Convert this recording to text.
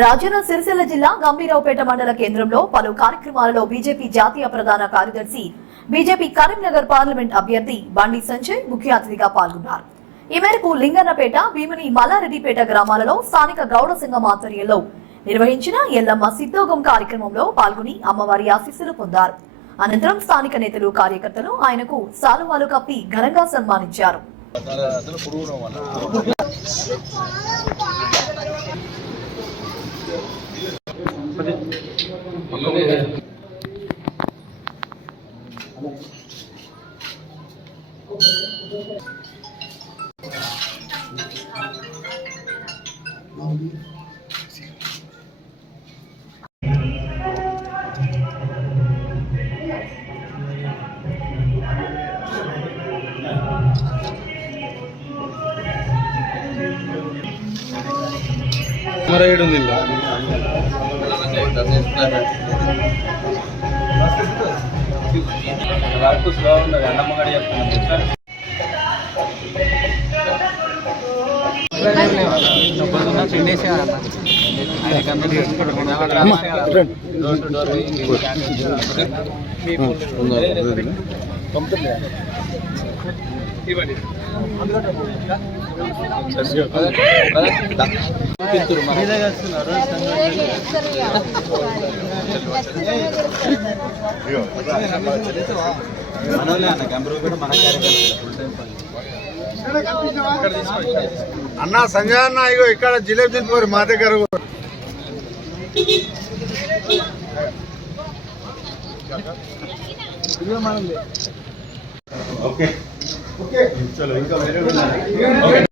రాజన్న సిరిసిల్ల జిల్లా గంభీరావుపేట మండల కేంద్రంలో పలు కార్యక్రమాలలో బీజేపీ జాతీయ ప్రధాన కార్యదర్శి బీజేపీ కరీంనగర్ పార్లమెంట్ అభ్యర్థి బండి సంజయ్ ముఖ్య అతిథిగా పాల్గొన్నారు. ఈ మేరకు లింగన్నపేట, భీముని, మల్లారెడ్డిపేట గ్రామాలలో స్థానిక గౌడ సంఘం ఆధ్వర్యంలో నిర్వహించిన ఎల్లమ్మ సిద్ధోగం కార్యక్రమంలో పాల్గొని అమ్మవారి ఆశీస్సులు పొందారు. అనంతరం స్థానిక నేతలు, కార్యకర్తలు ఆయనకు శాలువాలు కప్పి ఘనంగా సన్మానించారు. అన్నా సంజయ్ అన్న ఇగో ఇక్కడ జిలేబీ తింటున్నారు మా దగ్గర. ఓకే ఓకే చలో ఇంకా వేరే